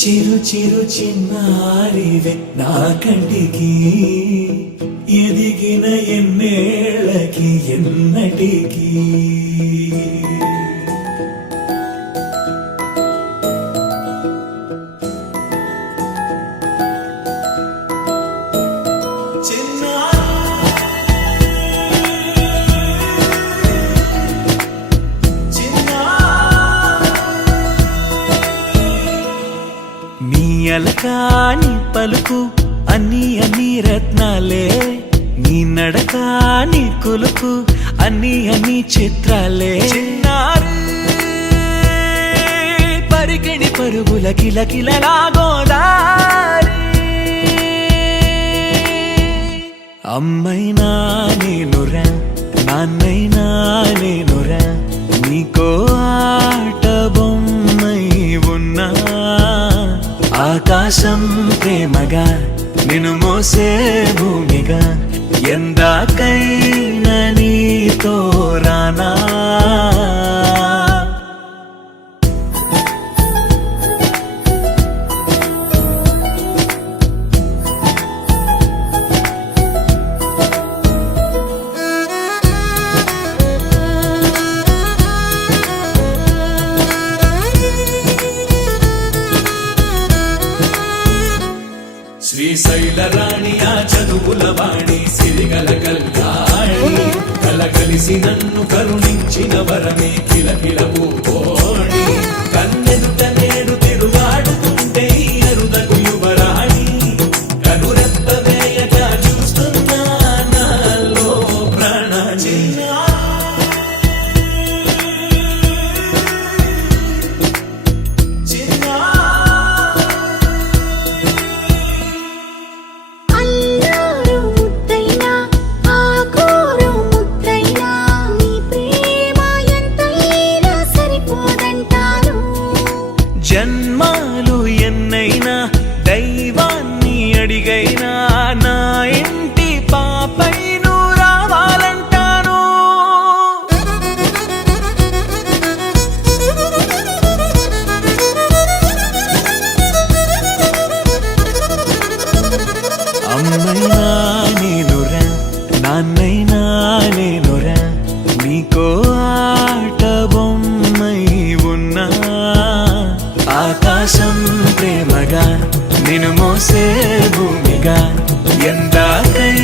చిరు చిరు చిన్నారివే నా కంటికి ఎదిగిన ఎన్నేళ్ళకి ఎన్నటికి అలకాని పలుకు అన్ని అన్ని రత్నాలే నీ నడక నీ కులుకు అన్ని అన్ని చిత్రాలే చిన్నారు పరికిణి పరుగుల కిలకిలలా గోదారి అమ్మైనా నేనురా నాన్నైనా నేనురా నీకో ఆట బొమ్మై ఉన్నా ఆకాశం ప్రేమగా నిన్ను మోసే భూమిగా ఎందాకైనా నీతో రానా శ్రీశైల రాణి ఆ చదువుల వాణి సిరిగల కల్యాణి కలగలిసి నన్ను కరుణించిన వరమే కిలకిల పూకోణి కన్నెదుట నేడు తిరుగాడుతుంటే అరుదకు యువరాణి కనురెప్ప వేయక చూస్తున్నా నాలో ప్రాణ జన్మాలు ఎన్నైనా దైవాన్ని అడిగైనా నా ఇంటి పాపై నువ్వు రావాలంటాను అమ్మైనా నేనురా నాన్నైనా నేనురా నీకో ఆట బొమ్మై ఉన్నా ఆకాశం ప్రేమగా నిన్ను మోసే భూమిగా ఎందాకై